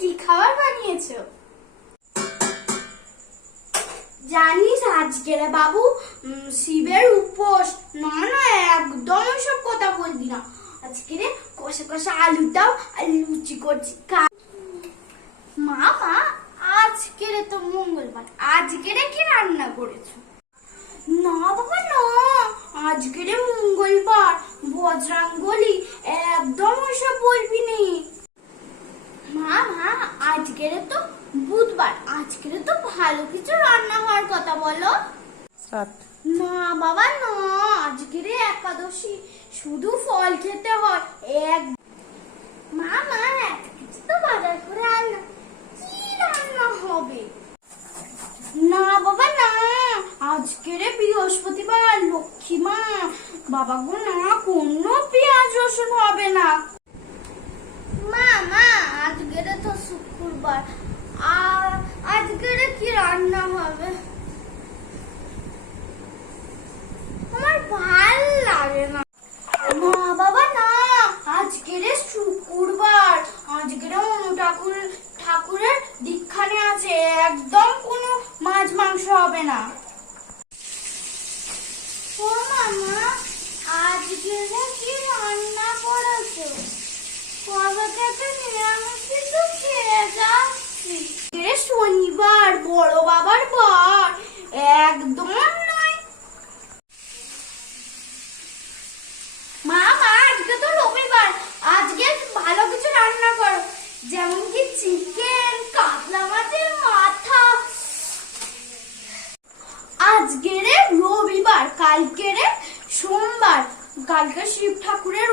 কি খাবার বানিয়েছো? জানিস আজকে রে বাবু শিবের উপোস। না না, একদম সব কথা বলবি না। আজকে রে কষা কষা আলু দাও আর লুচি করছি। মা মা, আজকে রে তো মঙ্গলবার, আজকে রে কি রান্না করেছো? না বাবা না, আজকে রে মঙ্গলবার, বজরাঙ্গলি, একদম ওসব বলবি নি। মা মা, আজকে রে তো বুধবার, আজকে রে তো ভালো কিছু রান্না হওয়ার কথা বলো। না বাবা না, আজকে রে একাদশী, শুধু ফল খেতে হয়। এক মা মা, এত কিছু তো বাজার করে আনলাম, কি রান্না হবে? না বাবা না, আজকে রে বৃহস্পতিবার, লক্ষ্মী মা, বাবা গো না, কোনো পেঁয়াজ রসুন হবে না। মা মা, আজকে রে তো শুক্রবার, আর আজকে রে কি রান্না হবে? আমার ভাল লাগে না। না বাবা না, আজকে রে শুক্রবার, আজকে রে অনু ঠাকুরের দীক্ষানে আছে, একদম কোনো মাছ মাংস হবে না। ও মামা, আজকে রে কি রান্না করেছো? কবে থেকে নিরামিষ কিছু খেয়ে যাচ্ছি। রে শনিবার, বড় বাবার বার, একদম নয়। মা মা, আজকে তো রবিবার, আজকে ভালো কিছু রান্না করো, যেমন কি চিকেন, কাতলা মাছের মাথা। আজকে রে রবিবার, কালকে রে সোমবার, কালকে শিব ঠাকুরের